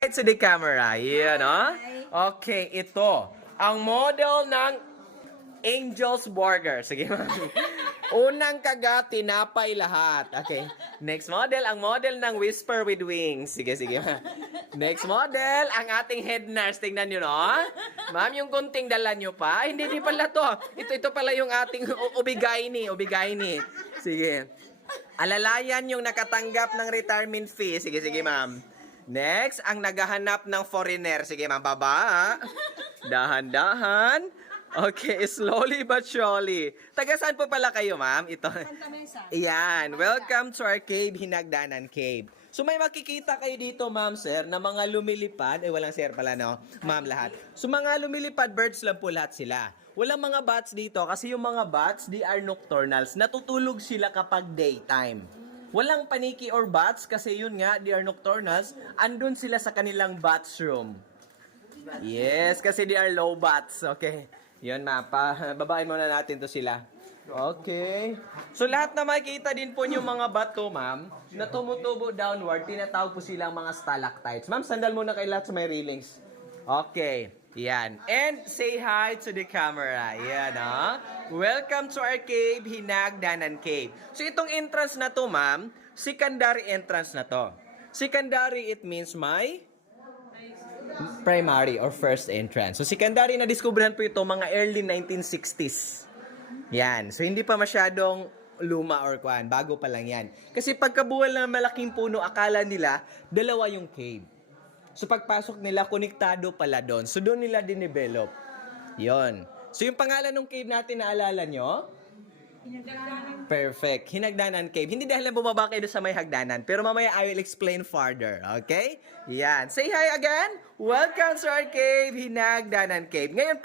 To the camera. Yan, no? Okay, ito. Ang model ng Angel's Burger. Sige, ma'am. Unang kagat, tinapay lahat. Okay. Next model, ang model ng Whisper with Wings. Sige, sige, ma'am. Next model, ang ating head nurse. Tingnan nyo, no? Ma'am, yung kunting dala nyo pa. Hindi, di pala to. Ito pala yung ating ubigaini. Sige. Alalayan yung nakatanggap ng retirement fee. Sige, sige, ma'am. Next, ang naghahanap ng foreigner. Sige, ma'am, baba. Dahan-dahan. Okay, slowly but surely. Taga saan po pala kayo, ma'am? Ito. Santa Mesa. Ayan. Welcome to our cave, Hinagdanan Cave. So may makikita kayo dito, ma'am, sir, na mga lumilipad. Walang sir pala, no? Ma'am, lahat. So mga lumilipad birds lang po lahat sila. Walang mga bats dito kasi yung mga bats, they are nocturnals. Natutulog sila kapag daytime. Walang paniki or bats kasi yun nga, they are nocturnals. Andun sila sa kanilang bats room. Yes, kasi they are low bats. Okay. Yun, ma'am. Babain muna natin to sila. Okay. So lahat na makikita din po yung mga bato, ma'am, na tumutubo downward, tinatawag po silang mga stalactites. Ma'am, sandal muna kayo lahat sa may railings. Okay. Yan. And say hi to the camera. Yan, ha? Welcome to our cave, Hinagdanan Cave. So itong entrance na to, ma'am, secondary entrance na to. Secondary, it means may primary or first entrance. So secondary na diskubrehan po ito mga early 1960s. Yan. So hindi pa masyadong luma or kwan. Bago pa lang yan. Kasi pagkabuwal ng malaking puno, akala nila dalawa yung cave. So pagpasok nila, konektado pala doon. So doon nila dinevelop. Yon. So yung pangalan ng cave natin, naalala nyo? Hinagdanan. Perfect. Hinagdanan Cave. Hindi dahil lang bumaba kayo sa may hagdanan. Pero mamaya I will explain further. Okay? Yan. Say hi again. Welcome to our cave, Hinagdanan Cave. Ngayon,